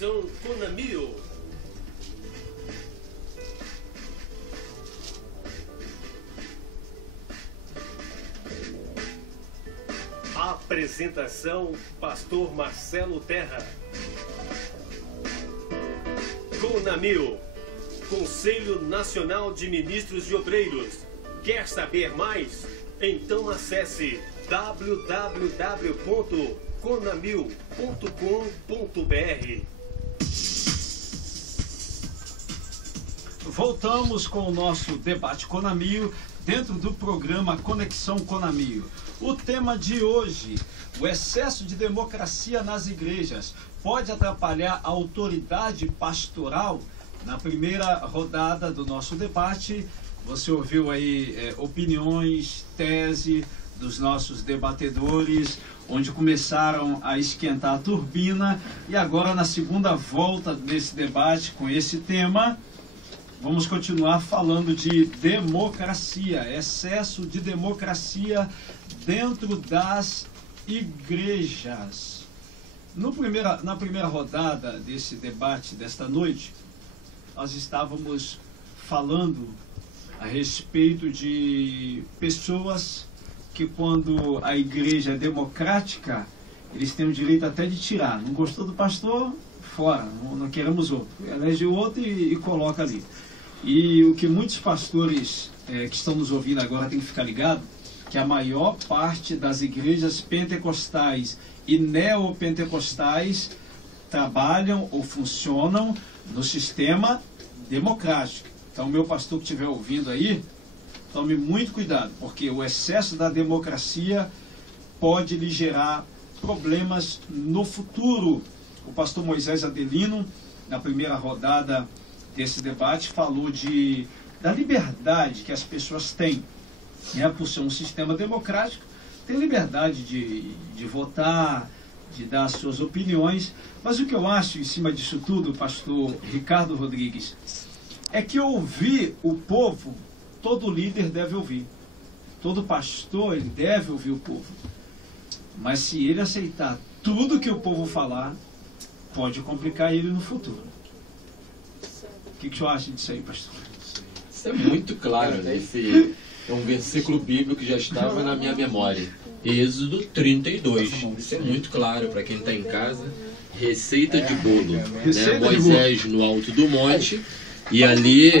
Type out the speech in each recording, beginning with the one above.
Conexão Conamil. Apresentação: Pastor Marcelo Terra. Conamil, Conselho Nacional de Ministros e Obreiros. Quer saber mais? Então acesse www.conamil.com.br. Voltamos com o nosso debate Conamil dentro do programa Conexão Conamil. O tema de hoje: o excesso de democracia nas igrejas pode atrapalhar a autoridade pastoral? Na primeira rodada do nosso debate, você ouviu aí opiniões, tese dos nossos debatedores, onde começaram a esquentar a turbina, e agora na segunda volta desse debate com esse tema, vamos continuar falando de democracia, excesso de democracia dentro das igrejas. Na primeira rodada desse debate desta noite, nós estávamos falando a respeito de pessoas que, quando a igreja é democrática, eles têm o direito até de tirar. Não gostou do pastor? Fora, não queremos outro. Elege outro e coloca ali. E o que muitos pastores que estão nos ouvindo agora têm que ficar ligado, que a maior parte das igrejas pentecostais e neopentecostais trabalham ou funcionam no sistema democrático. Então, o meu pastor que estiver ouvindo aí, tome muito cuidado, porque o excesso da democracia pode lhe gerar problemas no futuro. O pastor Moisés Adelino, na primeira rodada desse debate, falou da liberdade que as pessoas têm, por ser um sistema democrático, tem liberdade de votar, de dar as suas opiniões. Mas o que eu acho em cima disso tudo, pastor Ricardo Rodrigues, é que ouvir o povo, todo líder deve ouvir. Todo pastor, ele deve ouvir o povo. Mas se ele aceitar tudo que o povo falar, pode complicar ele no futuro. O que o senhor acha disso aí, pastor? Isso é muito claro, né? Esse é um versículo bíblico que já estava na minha memória. Êxodo 32. Isso é muito claro para quem está em casa. Receita de bolo. Né? Moisés no alto do monte. E ali,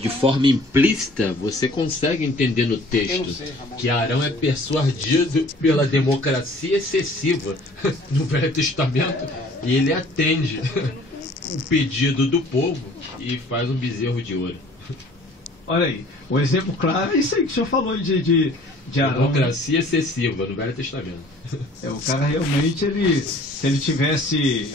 de forma implícita, você consegue entender no texto que Arão é persuadido pela democracia excessiva no Velho Testamento, e ele atende o pedido do povo e faz um bezerro de ouro. Olha aí, o exemplo claro é isso aí que o senhor falou de Arão. Democracia excessiva no Velho Testamento. O cara realmente, se ele tivesse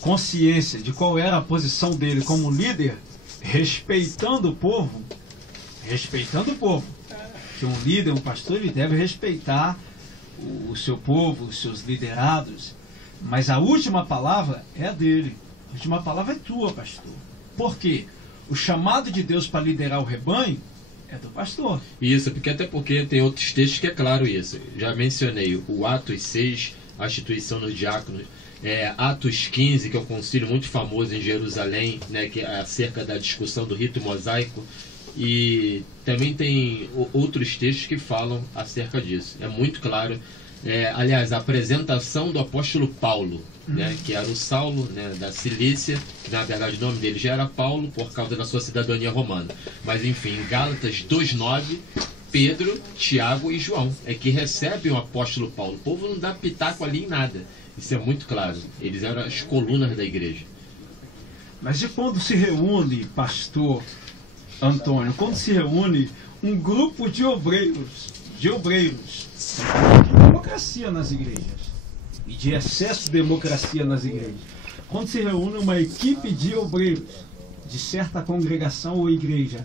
consciência de qual era a posição dele como líder, respeitando o povo, que um líder, um pastor, ele deve respeitar o seu povo, os seus liderados, mas a última palavra é a dele. A última palavra é tua, pastor. Por quê? O chamado de Deus para liderar o rebanho é do pastor. Isso, até porque tem outros textos que é claro isso. Já mencionei o Atos 6, a instituição dos diáconos, Atos 15, que é um concílio muito famoso em Jerusalém, né, que é acerca da discussão do rito mosaico, e também tem outros textos que falam acerca disso. É muito claro. Aliás, a apresentação do apóstolo Paulo, né, que era o Saulo, né, da Cilícia, que na verdade o nome dele já era Paulo por causa da sua cidadania romana. Mas enfim, em Gálatas 2:9, Pedro, Tiago e João é que recebem o apóstolo Paulo. O povo não dá pitaco ali em nada. Isso é muito claro. Eles eram as colunas da igreja. Mas e quando se reúne, pastor Antônio, quando se reúne um grupo de obreiros, de democracia nas igrejas e de excesso de democracia nas igrejas, quando se reúne uma equipe de obreiros de certa congregação ou igreja,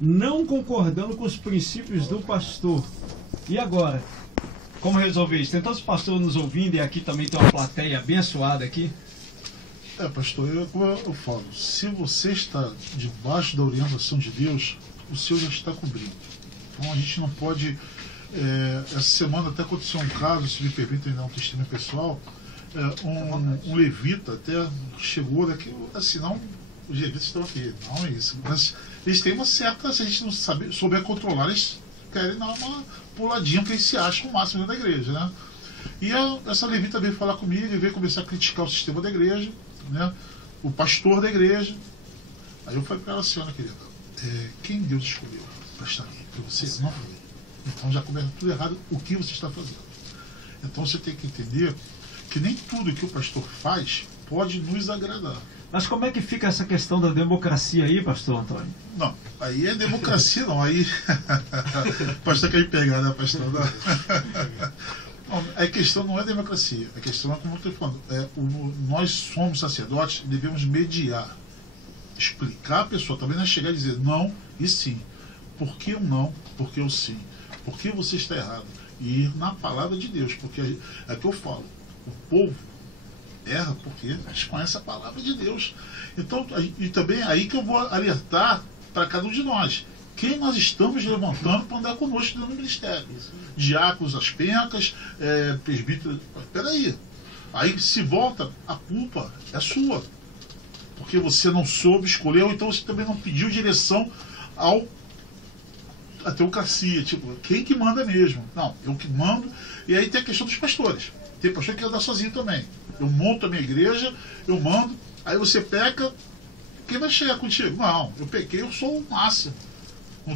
não concordando com os princípios do pastor, e agora? Como resolver isso? Tem todos os pastores nos ouvindo, e aqui também tem uma plateia abençoada aqui. Pastor, como eu falo, se você está debaixo da orientação de Deus, o Senhor já está cobrindo. Então a gente não pode... essa semana até aconteceu um caso, se me permitem dar um testemunho pessoal, um levita até chegou daqui, assim, não, os levitas estão aqui, não é isso, mas eles têm uma certa, se a gente não souber controlar, eles querem dar uma puladinha, porque eles se acham o máximo da igreja, né? E essa levita veio falar comigo e veio começar a criticar o sistema da igreja, né? O pastor da igreja. Aí eu falei para ela assim: olha, querida, quem Deus escolheu para estar aqui? Para você não foi. Então já começa tudo errado o que você está fazendo. Então você tem que entender que nem tudo que o pastor faz pode nos agradar. Mas como é que fica essa questão da democracia aí, pastor Antônio? Não, aí é democracia, não. Aí. Pastor quer me pegar, né, pastor? Não, a questão não é democracia. A questão é, como eu estou falando, nós somos sacerdotes, devemos mediar, explicar a pessoa. Também não é chegar e dizer não e sim. Por que o não? Por que o sim? Por que você está errado? E ir na palavra de Deus. Porque é que eu falo, o povo erra porque desconhece a palavra de Deus. Então, e também é aí que eu vou alertar para cada um de nós. Quem nós estamos levantando para andar conosco dentro do ministério? Diáconos, as pencas, presbíteros. Peraí. Aí se volta, a culpa é sua. Porque você não soube escolher, ou então você também não pediu direção à teocracia. Tipo, quem que manda mesmo? Não, eu que mando. E aí tem a questão dos pastores. Tem pastor que quer andar sozinho também. Eu monto a minha igreja, eu mando, aí você peca, quem vai chegar contigo? Não, eu pequei, eu sou o máximo.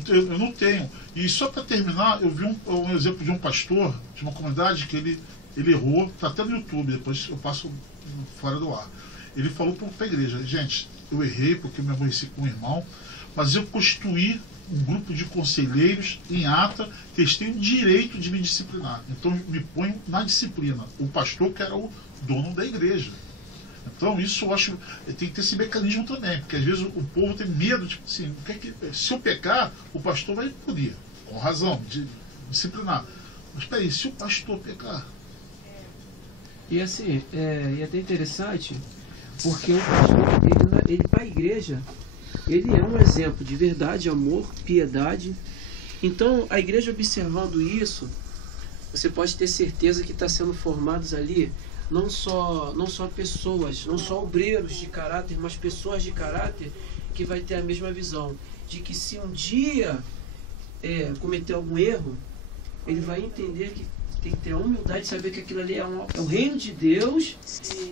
Eu não tenho. E só para terminar, eu vi um exemplo de um pastor de uma comunidade que ele errou, está até no YouTube, depois eu passo fora do ar. Ele falou para a igreja: gente, eu errei porque eu me aborreci com um irmão, mas eu constituí um grupo de conselheiros em ata que eles têm o direito de me disciplinar. Então me ponho na disciplina. O pastor que era o dono da igreja. Então isso eu acho, tem que ter esse mecanismo também, porque às vezes o povo tem medo, tipo assim, se eu pecar, o pastor vai punir, com razão, de disciplinar. Mas peraí, se o pastor pecar? E assim, é até interessante, porque o pastor, ele para a igreja, ele é um exemplo de verdade, amor, piedade. Então, a igreja observando isso, você pode ter certeza que está sendo formados ali não só pessoas, não só obreiros de caráter, mas pessoas de caráter que vai ter a mesma visão de que se um dia cometer algum erro, ele vai entender que tem que ter a humildade de saber que aquilo ali é o reino de Deus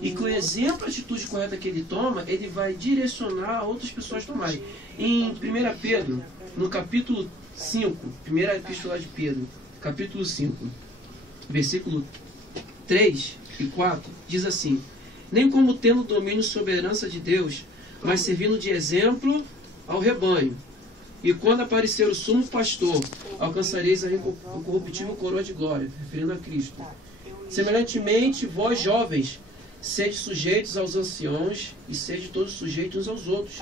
e que o exemplo, a atitude correta que ele toma, ele vai direcionar outras pessoas a tomarem. Em 1 Pedro, no capítulo 5, primeira epístola de Pedro, capítulo 5, versículo 3 e 4, diz assim: nem como tendo domínio sobre a herança de Deus, mas servindo de exemplo ao rebanho. E quando aparecer o sumo pastor, alcançareis a incorruptível coroa de glória, referindo a Cristo. Semelhantemente, vós jovens, sede sujeitos aos anciãos, e sede todos sujeitos uns aos outros,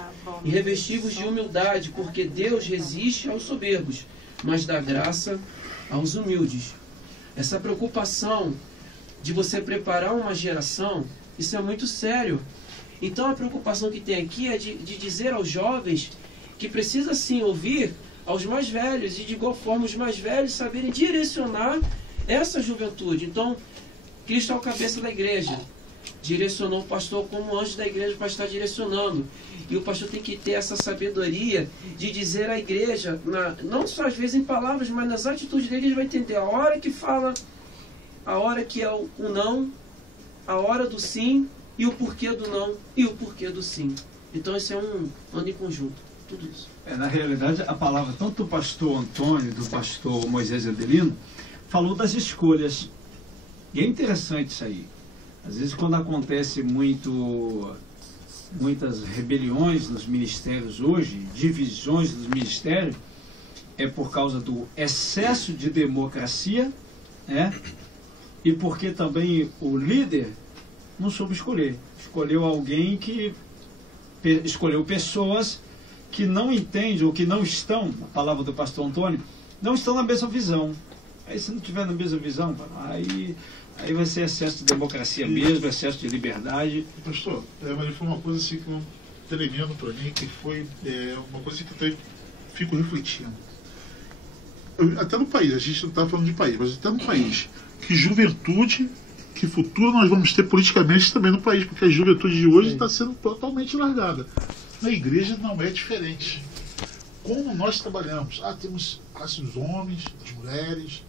e revesti-vos de humildade, porque Deus resiste aos soberbos, mas dá graça aos humildes. Essa preocupação de você preparar uma geração, isso é muito sério. Então a preocupação que tem aqui é de dizer aos jovens que precisa sim ouvir aos mais velhos, e de igual forma os mais velhos saberem direcionar essa juventude. Então, Cristo é o cabeça da igreja, direcionou o pastor como anjo da igreja para estar direcionando. E o pastor tem que ter essa sabedoria de dizer à igreja, não só às vezes em palavras, mas nas atitudes dele, ele vai entender a hora que fala, a hora que é o não, a hora do sim, e o porquê do não e o porquê do sim. Então isso é um ando em conjunto. Tudo isso. Na realidade, a palavra, tanto do pastor Antônio, do pastor Moisés Adelino, falou das escolhas. E é interessante isso aí. Às vezes, quando acontece muitas rebeliões nos ministérios hoje, divisões nos ministérios, é por causa do excesso de democracia, e porque também o líder não soube escolher. Escolheu alguém que escolheu pessoas que não entendem ou que não estão, a palavra do pastor Antônio, não estão na mesma visão. Aí se não tiver na mesma visão, aí vai ser excesso de democracia mesmo, excesso de liberdade. Pastor, mas foi uma coisa assim que tremendo para mim, que foi uma coisa que eu fico refletindo. Até no país, a gente não está falando de país, mas até no país, que juventude que futuro nós vamos ter politicamente também no país, porque a juventude de hoje está sendo totalmente largada. Na igreja não é diferente. Como nós trabalhamos? Temos os homens, as mulheres,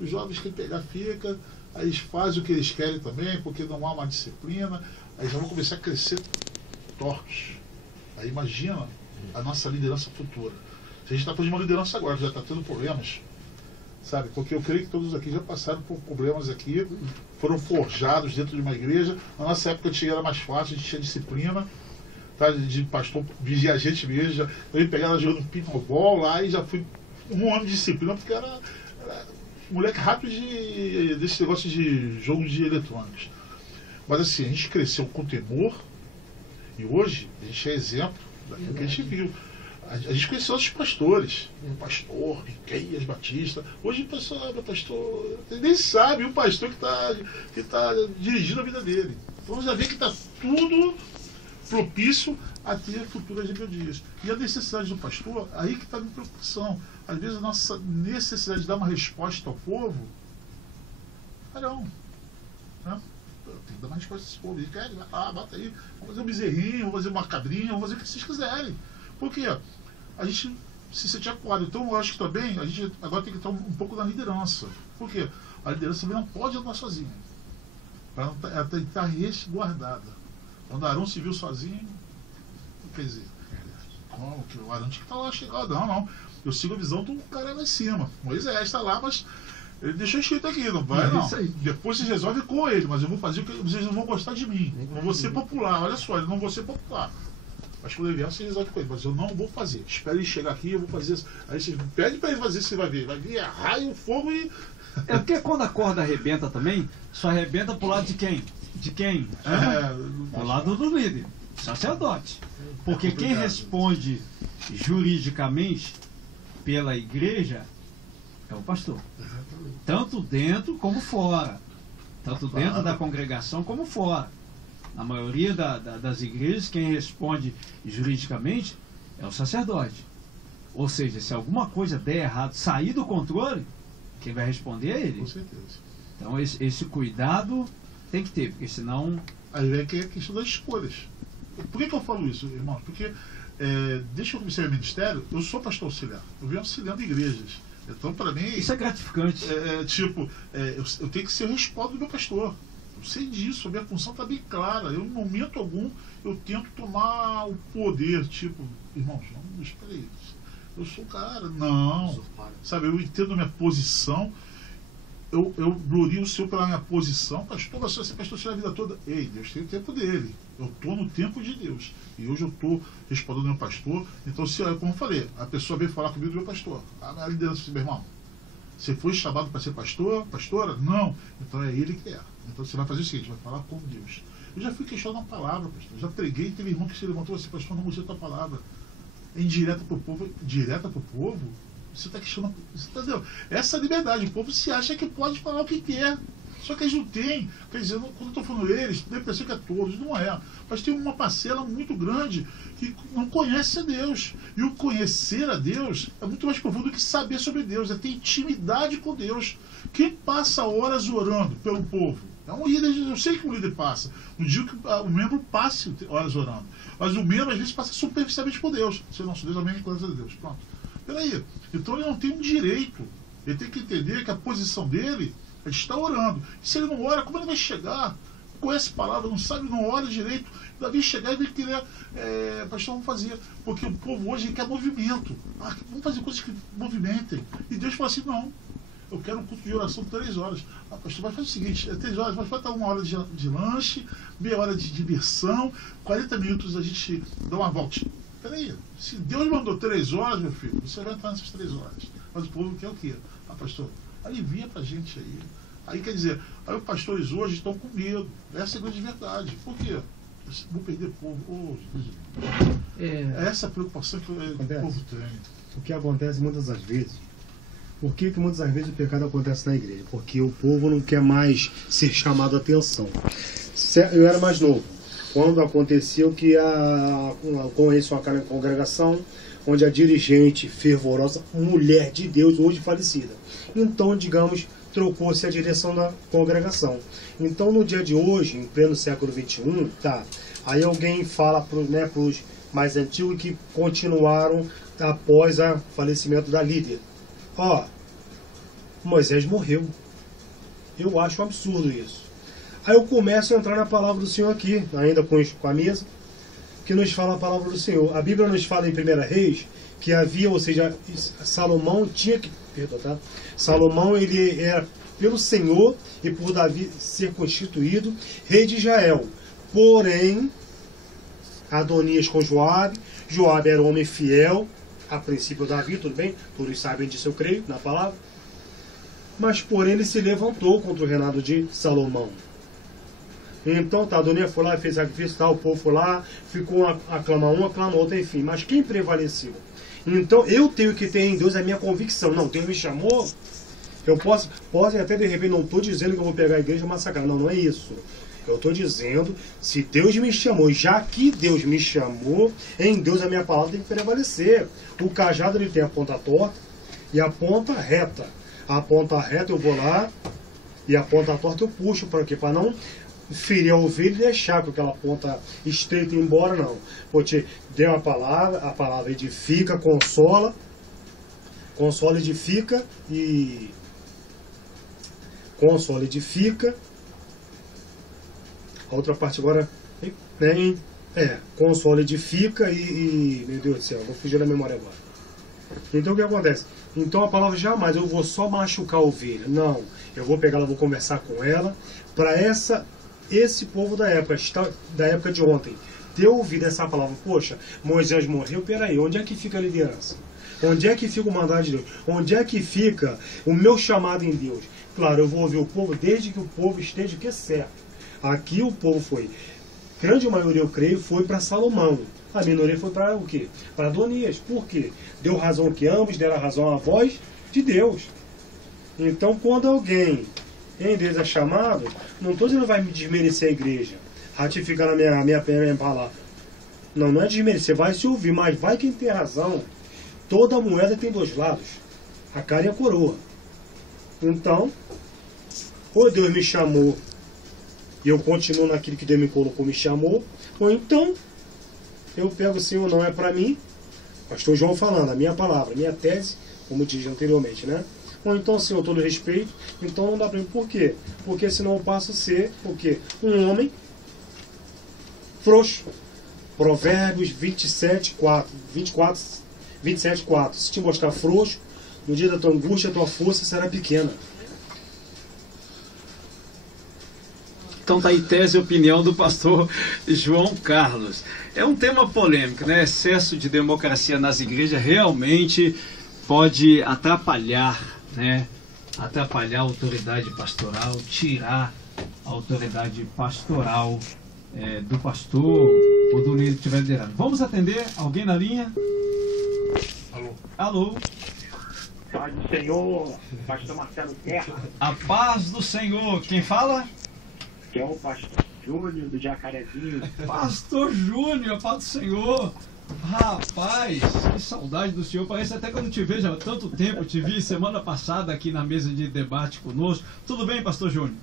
os jovens que pegar fica, aí eles fazem o que eles querem também, porque não há uma disciplina, aí já vão começar a crescer tortos. Aí imagina a nossa liderança futura. Se a gente está falando de uma liderança agora, já está tendo problemas, sabe? Porque eu creio que todos aqui já passaram por problemas aqui, foram forjados dentro de uma igreja. Na nossa época era mais fácil, a gente tinha disciplina, tá? De pastor vigiar a gente mesmo. Eu ia pegar ela jogando pinball lá e já fui um ano de disciplina, porque era moleque rápido desse negócio de jogo de eletrônicos. Mas assim, a gente cresceu com temor e hoje a gente é exemplo daquilo que a gente viu. A gente conheceu outros pastores, o pastor Miqueias Batista. Hoje o pastor ele nem sabe o pastor que tá dirigindo a vida dele. Então já vê que está tudo propício a ter futuras rebeldias. E a necessidade do pastor, aí que está a minha preocupação. Às vezes a nossa necessidade de dar uma resposta ao povo, não. Né? Tem que dar uma resposta a esse povo. Eles querem, bota aí, vamos fazer um bezerrinho, vamos fazer uma cabrinha, vamos fazer o que vocês quiserem. Por quê? A gente se sente acuado. Então eu acho que também a gente agora tem que estar um pouco na liderança. Por quê? A liderança também não pode andar sozinha. Ela tem que estar resguardada. Quando Arão se viu sozinho, quer dizer, o Arão tinha que estar lá chegado. Não. Eu sigo a visão do cara lá em cima. Moisés está lá, mas ele deixou escrito aqui, não vai, não. Depois vocês resolvem com ele, mas eu vou fazer o que vocês não vão gostar de mim. Não vou ser popular, olha só, eu não vou ser popular. Mas quando ele vier, você resolve com ele, mas eu não vou fazer. Espera ele chegar aqui, eu vou fazer isso. Aí você pede para ele fazer isso, você vai ver. Vai vir raio, fogo e. É porque quando a corda arrebenta também, só arrebenta pro lado de quem? De quem? Pro lado do líder, sacerdote. Porque quem responde juridicamente pela igreja é o pastor. Tanto dentro como fora. Tanto dentro da congregação como fora. Na maioria das igrejas, quem responde juridicamente é o sacerdote. Ou seja, se alguma coisa der errado, sair do controle, quem vai responder é ele. Com certeza. Então esse cuidado tem que ter, porque senão... Aí vem que é a questão das escolhas. Por que eu falo isso, irmãos? Porque desde que eu comecei o ministério, eu sou pastor auxiliar. Eu venho auxiliando igrejas. Então, para mim... Isso é gratificante. Eu tenho que ser o respaldo do meu pastor. Eu sei disso, a minha função está bem clara. Eu, em momento algum, eu tento tomar o poder. Tipo, irmãos, não, espera aí. Eu sou o cara. Não. Sabe, eu entendo a minha posição. Eu glorio o Senhor pela minha posição. Pastor, você vai ser pastor a vida toda. Ei, Deus tem o tempo dele. Eu estou no tempo de Deus. E hoje eu estou respaldando o meu pastor. Então, como eu falei, a pessoa veio falar comigo do meu pastor. A liderança, meu irmão, você foi chamado para ser pastor? Pastora? Não. Então é ele que é. Então você vai fazer o seguinte, vai falar com Deus. Eu já fui questionando a palavra, pastor. Eu já preguei, teve irmão que se levantou e disse, pastor, não gostei da tua palavra. É indireta para o povo. Direta para o povo? Você está questionando. Você tá dizendo, essa liberdade, o povo se acha que pode falar o que quer. Só que eles não têm. Quer dizer, quando eu estou falando eles, tem pessoa que é todos, não é. Mas tem uma parcela muito grande que não conhece a Deus. E o conhecer a Deus é muito mais profundo do que saber sobre Deus. É ter intimidade com Deus. Quem passa horas orando pelo povo? É um líder, eu sei que um líder passa. No dia que o membro passe horas orando. Mas o membro, às vezes, passa superficialmente por Deus. Se nosso Deus, amém, glória a Deus. Pronto. Peraí. Então ele não tem um direito. Ele tem que entender que a posição dele é de estar orando. E se ele não ora, como ele vai chegar? Conhece a palavra, não sabe, não ora direito. Ainda vem chegar e vem querer, pastor, vamos fazer. Porque o povo hoje quer movimento. Vamos fazer coisas que movimentem. E Deus fala assim, não. Eu quero um culto de oração de 3 horas. Pastor, mas faz o seguinte, 3 horas, mas vai estar 1 hora de lanche, meia hora de diversão, 40 minutos a gente dá uma volta. Peraí, se Deus mandou 3 horas, meu filho, você vai entrar nessas 3 horas. Mas o povo quer o quê? Pastor, alivia pra gente aí. Aí quer dizer, aí os pastores hoje estão com medo. Essa é a grande verdade. Por quê? Vou perder o povo. Essa preocupação que o povo tem. O que acontece muitas das vezes. Por que muitas das vezes o pecado acontece na igreja? Porque o povo não quer mais ser chamado a atenção. Eu era mais novo, quando aconteceu que conheço uma congregação onde a dirigente fervorosa, mulher de Deus, hoje falecida. Então, digamos, trocou-se a direção da congregação. Então, no dia de hoje, em pleno século XXI, tá, aí alguém fala para os mais antigos que continuaram após o falecimento da líder. Ó, Moisés morreu. Eu acho um absurdo isso. Aí eu começo a entrar na palavra do Senhor aqui, ainda com a mesa, que nos fala a palavra do Senhor. A Bíblia nos fala em 1 Reis que havia, ou seja, Salomão tinha que... Perdão, tá? Salomão, ele era pelo Senhor e por Davi ser constituído rei de Israel. Porém, Adonias com Joabe era um homem fiel, a princípio Davi, tudo bem? Todos sabem disso, eu creio, na palavra. Mas, porém, ele se levantou contra o reinado de Salomão. Então, tá, Adonias foi lá, fez sacrifício, tá, o povo foi lá, ficou aclama um, aclama outro, enfim. Mas quem prevaleceu? Então, eu tenho que ter em Deus a minha convicção. Não, Deus me chamou. Eu posso até de repente, não estou dizendo que eu vou pegar a igreja e massacrar. Não, não é isso. Eu estou dizendo, se Deus me chamou, já que Deus me chamou, em Deus a minha palavra tem que prevalecer. O cajado, ele tem a ponta torta e a ponta reta. A ponta reta eu vou lá e a ponta torta eu puxo. Para quê? Para não ferir a ovelha e deixar com aquela ponta estreita ir embora, não. Porque deu a palavra edifica, consola, edifica e... Consola, edifica. A outra parte agora, né? Consola, edifica e... Meu Deus do céu, vou fugir da memória agora. Então o que acontece? Então a palavra jamais, eu vou só machucar a ovelha. Não, eu vou pegar ela, vou conversar com ela, para esse povo da época de ontem, ter ouvido essa palavra. Poxa, Moisés morreu, peraí, onde é que fica a liderança? Onde é que fica o mandado de Deus? Onde é que fica o meu chamado em Deus? Claro, eu vou ouvir o povo desde que o povo esteja o que é certo. Aqui o povo foi, grande maioria eu creio, foi para Salomão. A minoria foi para o quê? Para Adonias. Por quê? Deu razão que ambos deram razão à voz de Deus. Então, quando alguém em Deus é chamado, não estou dizendo que vai me desmerecer a igreja, ratificando a minha palavra. Não, não é desmerecer, vai se ouvir, mas vai quem tem razão. Toda moeda tem dois lados, a cara e a coroa. Então, ou Deus me chamou e eu continuo naquilo que Deus me colocou, me chamou, ou então eu pego assim, ou não é para mim, pastor João falando, a minha palavra, a minha tese, como eu disse anteriormente, né? Ou então, Senhor, todo respeito, então não dá para mim. Por quê? Porque senão eu passo a ser, porque um homem frouxo. Provérbios 27, 4. Se te mostrar frouxo, no dia da tua angústia, a tua força será pequena. Então tá aí tese e opinião do pastor João Carlos. É um tema polêmico, né? Excesso de democracia nas igrejas realmente pode atrapalhar, né? Atrapalhar a autoridade pastoral, tirar a autoridade pastoral do pastor ou do líder que estiver liderando. Vamos atender alguém na linha? Alô. Alô. Paz do Senhor, pastor Marcelo Terra. A paz do Senhor. Quem fala? Que é o pastor Júnior do Jacarezinho. Pastor Júnior, a paz do Senhor. Rapaz, que saudade do senhor. Parece até que eu não te vejo há tanto tempo. Te vi semana passada aqui na mesa de debate conosco. Tudo bem, pastor Júnior?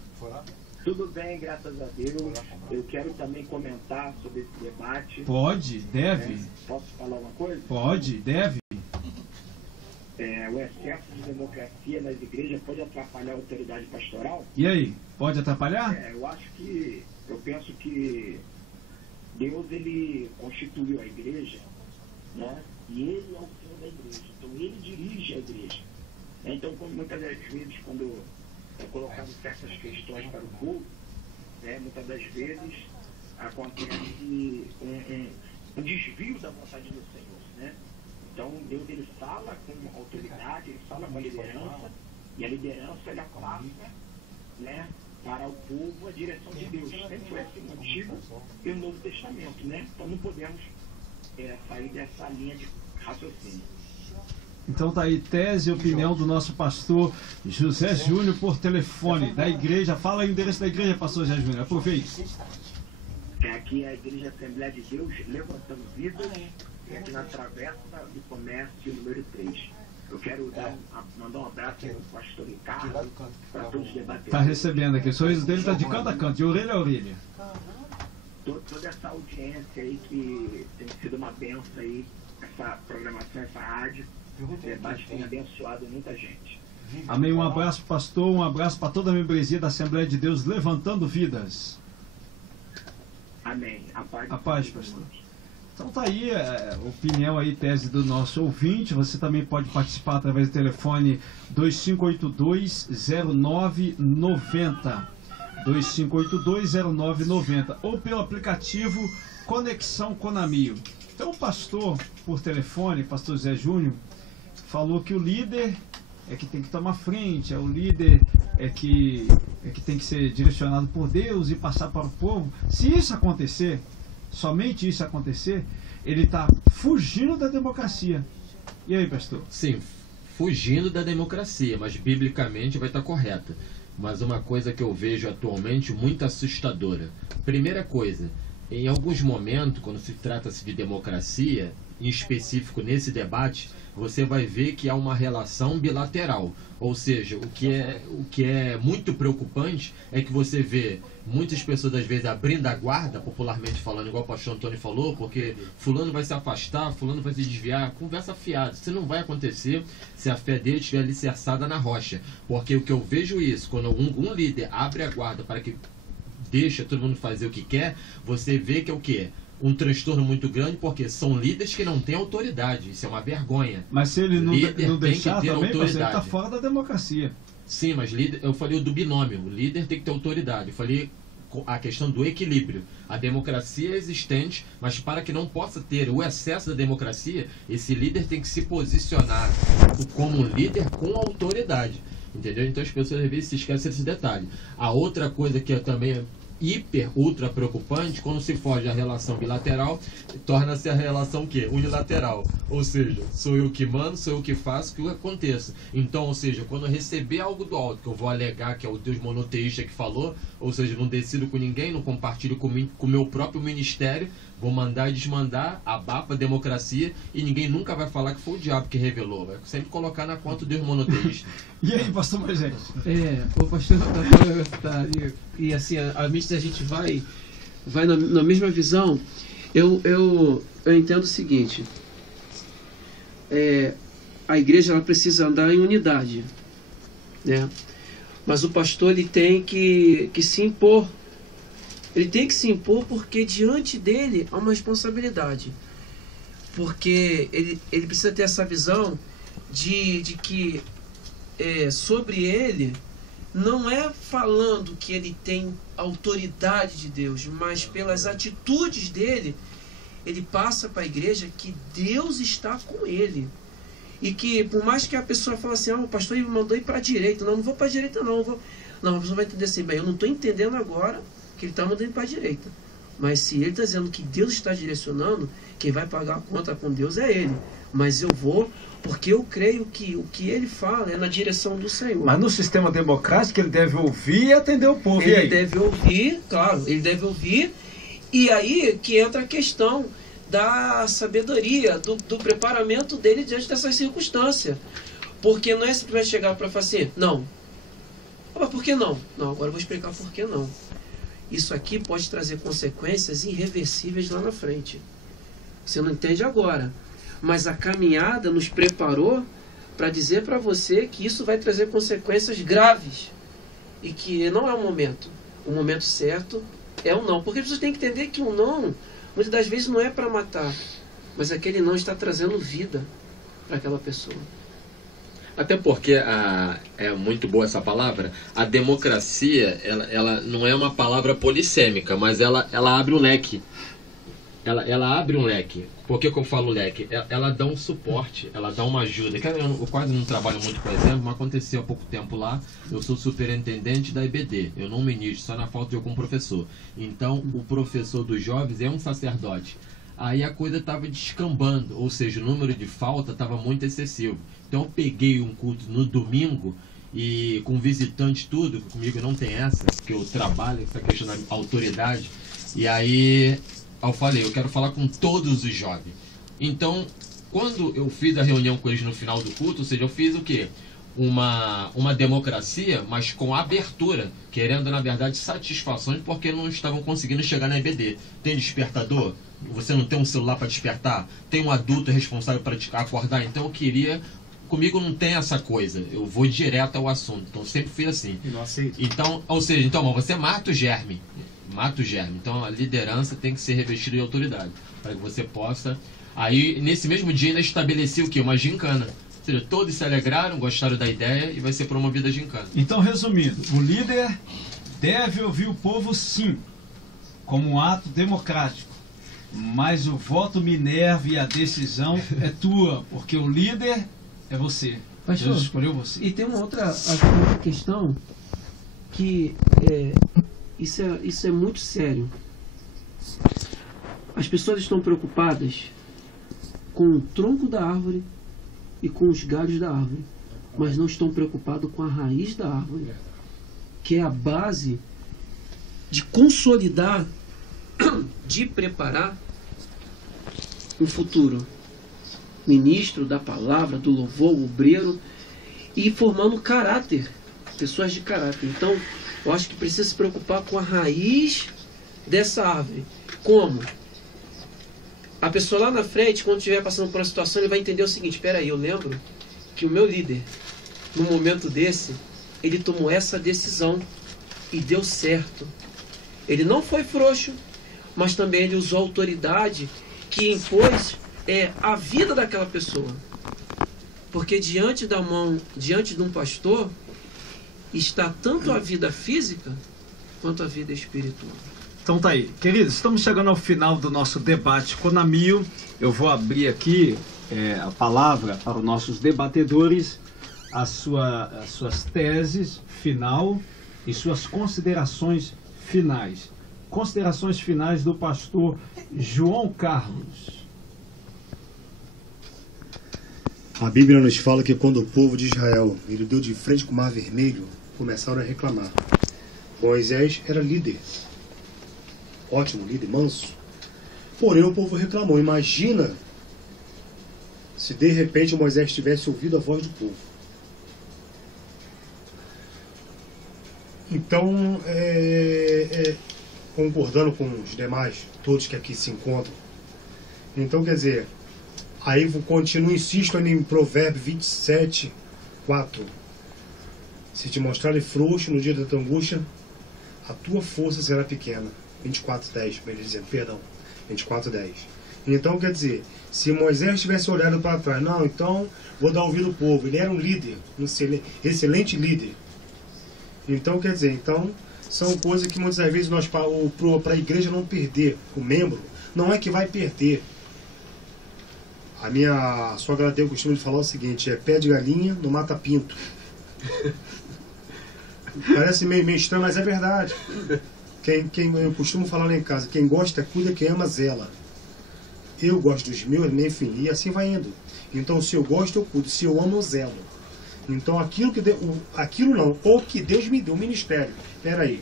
Tudo bem, graças a Deus. Eu quero também comentar sobre esse debate. Pode, deve. Posso falar uma coisa? Pode, deve. O excesso de democracia nas igrejas pode atrapalhar a autoridade pastoral? E aí, pode atrapalhar? Eu penso que Deus, ele constituiu a igreja, né? E ele é o Senhor da igreja. Então ele dirige a igreja. Então, muitas das vezes, quando é colocado certas questões para o povo, né, muitas das vezes acontece um desvio da vontade do Senhor, né? Então Deus, ele fala com autoridade, ele fala com a liderança, e a liderança, ela passa, né, para o povo a direção de Deus. Sempre foi assim no Antigo e no Novo Testamento, né? Então não podemos sair dessa linha de raciocínio. Então tá aí tese e opinião do nosso pastor José Júnior por telefone da igreja. Fala aí o endereço da igreja, pastor José Júnior. Aproveite. Aqui é a Igreja Assembleia de Deus, Levantando Vidas, aqui na Travessa do Comércio, número 3. Eu quero mandar um abraço ao pastor Ricardo, para todos os debatedores. Está recebendo aqui, o sorriso dele está de canto a canto, de orelha a orelha. Toda essa audiência aí que tem sido uma benção aí, essa programação, essa rádio, o debate tem abençoado muita gente. Amém, um abraço pastor, um abraço para toda a membresia da Assembleia de Deus, levantando vidas. Amém. A paz, pastor. Então tá aí a opinião aí, tese do nosso ouvinte. Você também pode participar através do telefone 2582-0990. 2582-0990 ou pelo aplicativo Conexão Conamio. Então o pastor, por telefone, pastor Zé Júnior, falou que o líder é que tem que tomar frente, o líder é que tem que ser direcionado por Deus e passar para o povo. Se isso acontecer, somente isso acontecer, ele está fugindo da democracia. E aí, pastor? Sim, fugindo da democracia, mas biblicamente vai estar correta. Mas uma coisa que eu vejo atualmente muito assustadora. Primeira coisa, em alguns momentos, quando se trata-se de democracia, em específico nesse debate, você vai ver que há uma relação bilateral. Ou seja, o que é muito preocupante é que você vê muitas pessoas às vezes abrindo a guarda, popularmente falando, igual o pastor Antônio falou, porque fulano vai se afastar, fulano vai se desviar, conversa fiada. Isso não vai acontecer se a fé dele estiver alicerçada na rocha. Porque o que eu vejo isso, quando um líder abre a guarda para que deixa todo mundo fazer o que quer, você vê que é o quê? Um transtorno muito grande, porque são líderes que não têm autoridade. Isso é uma vergonha. Mas se ele não deixar também, ele está fora da democracia. Sim, mas líder, eu falei do binômio. O líder tem que ter autoridade. Eu falei a questão do equilíbrio. A democracia é existente, mas para que não possa ter o excesso da democracia, esse líder tem que se posicionar como um líder com autoridade. Entendeu? Então as pessoas às vezes se esquecem desse detalhe. A outra coisa que eu também ultra preocupante, quando se foge a relação bilateral, torna-se a relação o quê? Unilateral. Ou seja, sou eu que mando, sou eu que faço, que aconteça. Então, ou seja, quando eu receber algo do alto, que eu vou alegar que é o Deus monoteísta que falou, ou seja, não decido com ninguém, não compartilho com o meu próprio ministério, vou mandar e desmandar, abafa a democracia e ninguém nunca vai falar que foi o diabo que revelou. Vai sempre colocar na conta o Deus monoteísta. E aí, pastor Moisés? O pastor tá e assim, a gente vai na mesma visão. Eu entendo o seguinte: a igreja ela precisa andar em unidade, né? Mas o pastor ele tem que se impor. Ele tem que se impor porque diante dele há uma responsabilidade. Porque ele precisa ter essa visão de que sobre ele não é falando que ele tem autoridade de Deus, mas pelas atitudes dele, ele passa para a igreja que Deus está com ele. E que por mais que a pessoa fale assim, o pastor me mandou ir para a direita, não vou para a direita não, a pessoa vai entender assim, bem, eu não estou entendendo agora que ele está mandando para a direita. Mas se ele está dizendo que Deus está direcionando, quem vai pagar a conta com Deus é ele. Mas eu vou porque eu creio que o que ele fala é na direção do Senhor. Mas no sistema democrático ele deve ouvir e atender o povo. Ele deve ouvir, claro, ele deve ouvir. E aí que entra a questão da sabedoria, do preparamento dele diante dessas circunstâncias. Porque não é simplesmente chegar para falar assim, não. Mas por que não? Não, agora eu vou explicar por que não. Isso aqui pode trazer consequências irreversíveis lá na frente. Você não entende agora. Mas a caminhada nos preparou para dizer para você que isso vai trazer consequências graves. E que não é o momento. O momento certo é o não. Porque você tem que entender que o não, muitas das vezes, não é para matar. Mas aquele não está trazendo vida para aquela pessoa. Até porque é muito boa essa palavra. A democracia, ela não é uma palavra polissêmica, mas ela abre um leque. Ela abre um leque. Por que eu falo leque? Ela dá um suporte, ela dá uma ajuda. Eu quase não trabalho muito com exemplo, mas aconteceu há pouco tempo lá. Eu sou superintendente da EBD. Eu não ministro, só na falta de algum professor. Então, o professor dos jovens é um sacerdote. Aí a coisa estava descambando, ou seja, o número de falta estava muito excessivo. Então eu peguei um culto no domingo e com visitante tudo, comigo não tem essa, porque eu trabalho essa questão da autoridade. E aí eu falei, eu quero falar com todos os jovens. Então quando eu fiz a reunião com eles no final do culto, ou seja, eu fiz o quê? Uma democracia, mas com abertura, querendo, na verdade, satisfações, porque não estavam conseguindo chegar na EBD. Tem despertador? Você não tem um celular para despertar? Tem um adulto responsável para te acordar? Então eu queria... Comigo não tem essa coisa, eu vou direto ao assunto, então eu sempre fui assim. E não aceito. Então, ou seja, então, você mata o germe. Mata o germe. Então a liderança tem que ser revestida de autoridade, para que você possa... Aí, nesse mesmo dia, ainda estabeleci o quê? Uma gincana. Ou seja, todos se alegraram, gostaram da ideia e vai ser promovida a gincana. Então, resumindo, o líder deve ouvir o povo, sim, como um ato democrático. Mas o voto Minerva e a decisão é tua, porque o líder é você. Pastor, Deus escolheu você. E tem uma outra questão que isso é muito sério. As pessoas estão preocupadas com o tronco da árvore e com os galhos da árvore, mas não estão preocupados com a raiz da árvore, que é a base de consolidar, de preparar um futuro ministro da palavra, do louvor, obreiro, e formando caráter, pessoas de caráter. Então, eu acho que precisa se preocupar com a raiz dessa árvore. Como? A pessoa lá na frente, quando estiver passando por uma situação, ele vai entender o seguinte: espera aí, eu lembro que o meu líder, no momento desse, ele tomou essa decisão e deu certo. Ele não foi frouxo, mas também ele usou a autoridade que impôs a vida daquela pessoa. Porque diante de um pastor, está tanto a vida física quanto a vida espiritual. Então tá aí. Queridos, estamos chegando ao final do nosso debate Conamil. Eu vou abrir aqui a palavra para os nossos debatedores, as suas teses final e suas considerações finais. Considerações finais do pastor João Carlos. A Bíblia nos fala que quando o povo de Israel ele deu de frente com o Mar Vermelho, começaram a reclamar. Moisés era líder, ótimo líder, manso. Porém o povo reclamou. Imagina se de repente Moisés tivesse ouvido a voz do povo. Então, concordando com os demais, todos que aqui se encontram, então quer dizer, aí continuo, insisto em Provérbios 27, 4. Se te mostrares frouxo no dia da tua angústia, a tua força será pequena. 24:10, melhor dizendo, perdão, 24:10. Então, quer dizer, se Moisés tivesse olhado para trás, não, então vou dar ouvido ao povo. Ele era um líder, um excelente líder. Então, quer dizer, são coisas que muitas vezes nós, para a igreja não perder, o membro, não é que vai perder. A minha sogra tem o costume de falar o seguinte: pé de galinha não mata pinto. Parece meio estranho, mas é verdade. Eu costumo falar lá em casa: quem gosta cuida, quem ama zela. Eu gosto dos meus, enfim, e assim vai indo. Então, se eu gosto, eu cuido. Se eu amo, eu zelo. Então, aquilo não, ou que Deus me deu, o ministério. Peraí.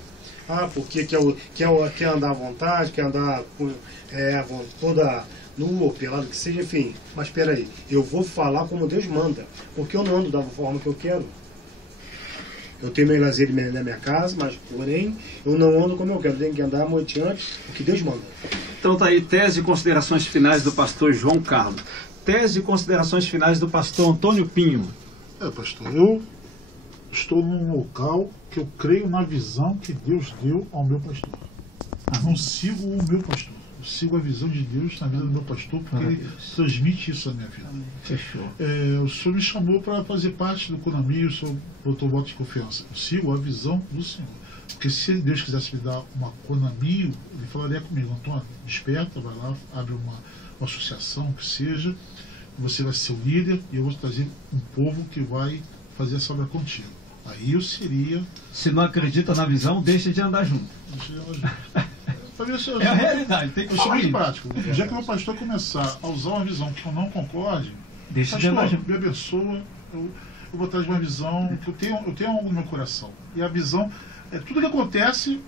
Porque quer andar à vontade, quer andar toda nu ou pelado, que seja, enfim. Mas peraí, eu vou falar como Deus manda, porque eu não ando da forma que eu quero. Eu tenho meu lazer na minha casa, mas porém eu não ando como eu quero. Eu tenho que andar moiteante o que Deus manda. Então tá aí, tese e considerações finais do pastor João Carlos. Tese e considerações finais do pastor Antônio Pinho. Pastor, eu estou num local que eu creio na visão que Deus deu ao meu pastor. Não sigo o meu pastor. Eu sigo a visão de Deus na vida do meu pastor, porque ele transmite isso à minha vida. Fechou. O Senhor me chamou para fazer parte do Conamil, o Senhor botou voto de confiança. Eu sigo a visão do Senhor. Porque se Deus quisesse me dar uma Conamil, ele falaria comigo: Antônio, desperta, vai lá, abre uma associação, que seja, você vai ser o líder e eu vou trazer um povo que vai fazer essa obra contigo. Aí eu seria... Se não acredita na visão, deixa de andar junto. É a realidade, tem que ser muito prático. Já que o meu pastor começar a usar uma visão que eu não concorde, deixa de andar junto. Me abençoa, eu vou trazer uma visão que eu tenho algo no meu coração. E a visão, tudo que acontece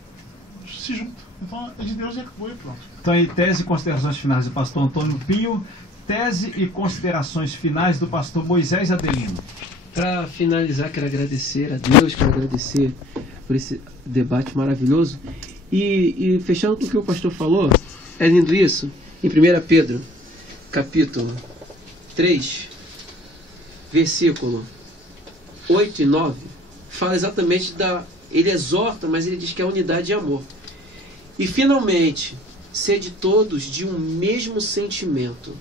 se junta. Então é de Deus e foi, pronto. Então aí, tese e considerações finais do pastor Antônio Pinho. Tese e considerações finais do pastor Moisés Adelino. Para finalizar, quero agradecer a Deus, quero agradecer por esse debate maravilhoso. E fechando com o que o pastor falou, é lindo isso. Em 1 Pedro, capítulo 3, versículo 8 e 9, fala exatamente ele exorta, mas ele diz que é a unidade de amor. E finalmente, sede todos de um mesmo sentimento,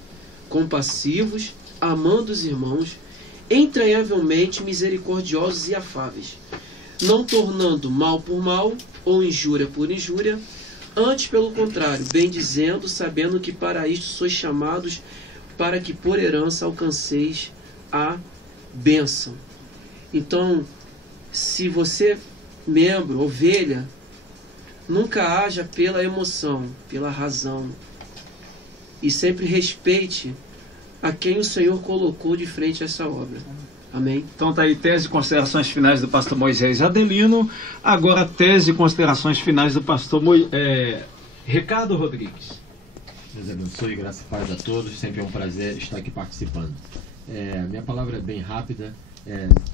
compassivos, amando os irmãos, entranhavelmente misericordiosos e afáveis, não tornando mal por mal ou injúria por injúria, antes pelo contrário, bendizendo, sabendo que para isto sois chamados, para que por herança alcanceis a bênção. Então, se você, membro, ovelha, nunca haja pela emoção, pela razão, e sempre respeite a quem o Senhor colocou de frente a essa obra. Amém? Então tá aí tese e considerações finais do pastor Moisés Adelino. Agora tese e considerações finais do pastor Ricardo Rodrigues. Deus abençoe, graça e paz a todos. Sempre é um prazer estar aqui participando. Minha palavra é bem rápida.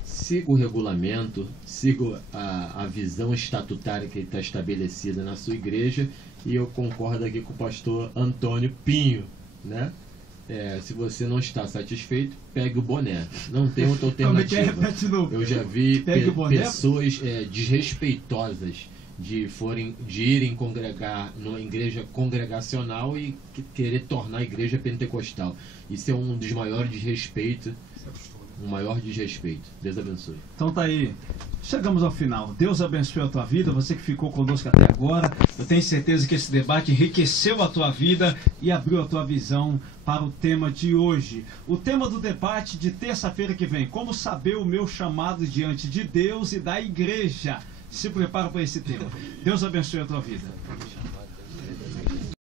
Siga o regulamento, siga a visão estatutária que está estabelecida na sua igreja, e eu concordo aqui com o pastor Antônio Pinho, né? Se você não está satisfeito, pegue o boné. Não tem outra alternativa. Eu já vi pessoas desrespeitosas de irem congregar numa igreja congregacional e querer tornar a igreja pentecostal. Isso é um dos maiores desrespeitos. Um maior desrespeito. Deus abençoe. Então tá aí. Chegamos ao final. Deus abençoe a tua vida, você que ficou conosco até agora. Eu tenho certeza que esse debate enriqueceu a tua vida e abriu a tua visão para o tema de hoje. O tema do debate de terça-feira que vem: como saber o meu chamado diante de Deus e da igreja. Se prepara para esse tema. Deus abençoe a tua vida.